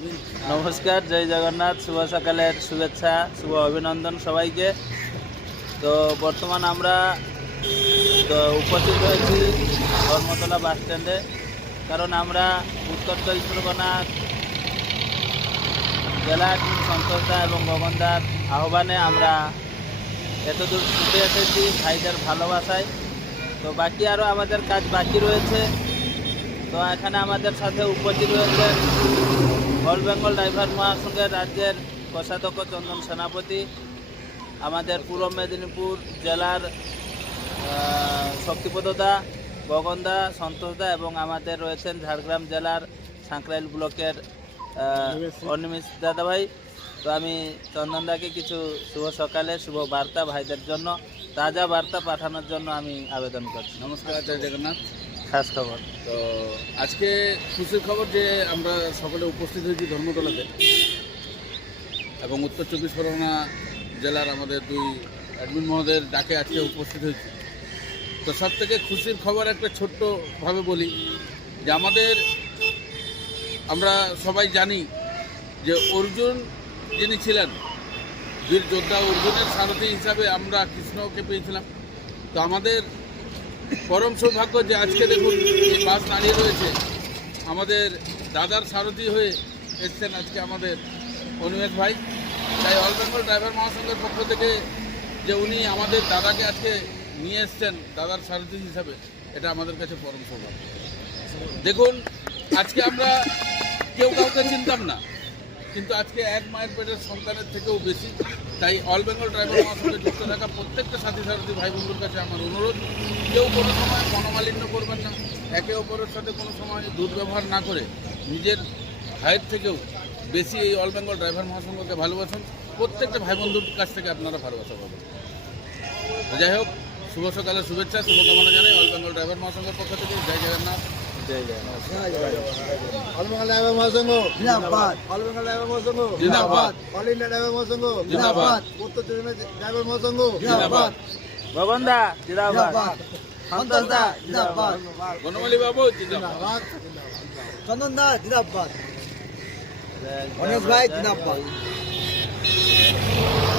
নমস্কার, জয় জগন্নাথ। শুভ সকালের শুভেচ্ছা, শুভ অভিনন্দন সবাইকে। তো বর্তমান আমরা উপস্থিত হয়েছি ধর্মতলা বাস স্ট্যান্ডে, কারণ আমরা উত্তর চব্বিশ পরগনার জেলা সংস্থা এবং গগনদার আহ্বানে আমরা এতদূর ছুটে এসেছি ভাইদের ভালোবাসায়। তো বাকি আরও আমাদের কাজ বাকি রয়েছে। তো এখানে আমাদের সাথে উপস্থিত রয়েছেন অল বেঙ্গল ড্রাইভার মহাসংঘের রাজ্যের কোষাধ্যক্ষ চন্দন সেনাপতি, আমাদের পূর্ব মেদিনীপুর জেলার শক্তিপদদা, গগনদা, সন্তোষদা এবং আমাদের রয়েছেন ঝাড়গ্রাম জেলার সাঁকরাইল ব্লকের অনিমেষ দাদাভাই। তো আমি চন্দনদাকে কিছু শুভ সকালে শুভ বার্তা ভাইদের জন্য, তাজা বার্তা পাঠানোর জন্য আমি আবেদন করছি। নমস্কার, জয় জগন্নাথ। খাস খবর তো আজকে খুশির খবর যে আমরা সকলে উপস্থিত হয়েছি ধর্মতলাতে এবং উত্তর চব্বিশ পরগনা জেলার আমাদের দুই অ্যাডমিন মহোদয়ের ডাকে আজকে উপস্থিত হয়েছি। তো সব থেকে খুশির খবর একটা ছোট্টভাবে বলি যে আমরা সবাই জানি যে অর্জুন যিনি ছিলেন বীর যোদ্ধা, অর্জুনের সারথি হিসাবে আমরা কৃষ্ণকে পেয়েছিলাম। তো আমাদের পরম সৌভাগ্য যে আজকে দেখুন এই বাস দাঁড়িয়ে রয়েছে, আমাদের দাদার সারথি হয়ে এসছেন আজকে আমাদের অনিমেষ ভাই। তাই অল বেঙ্গল ড্রাইভার মহাসংঘের পক্ষ থেকে যে উনি আমাদের দাদাকে আজকে নিয়ে এসছেন দাদার সারথি হিসাবে, এটা আমাদের কাছে পরম সৌভাগ্য। দেখুন আজকে আমরা কেউ কাউকে চিনতাম না, কিন্তু আজকে এক মায়ের পেটের সন্তানের থেকেও বেশি। তাই অল বেঙ্গল ড্রাইভার মহাসংঘে যুক্ত থাকা প্রত্যেকটা সাথী ভাই বন্ধুর কাছে আমার অনুরোধ, কেউ কোনো সময় মনোমালিন্য করবেন না, একে অপরের সাথে কোনো সময় দুর্ব্যবহার না করে নিজের ভাইয়ের থেকেও বেশি এই অল বেঙ্গল ড্রাইভার মহাসংঘকে ভালোবাসুন। প্রত্যেকটা ভাই বন্ধুর কাছ থেকে আপনারা ভালোবাসা পাবেন। যাই হোক, শুভ সকালের শুভেচ্ছা, শুভকামনা জানাই অল বেঙ্গল ড্রাইভার মহাসংঘের পক্ষ থেকে। জয় জগন্নাথ। জয় জগন্নাথ। অল বেঙ্গল ড্রাইভার মহাসংঘ জিন্দাবাদ, অল বেঙ্গল ড্রাইভার মহাসংঘ জিন্দাবাদ, অল ইন্ডিয়া ড্রাইভার মহাসংঘ জিন্দাবাদ, উত্তর চব্বিশ ড্রাইভার মহাসংঘ জিন্দাবাদ, গগনদা জিন্দাবাদ, সন্তোষদা জিন্দাবাদ, বনমালী বাবু জিন্দাবাদ, চন্দনদা জিন্দাবাদ, জয় অনিমেষ ভাই জয় জিন্দাবাদ। জয়।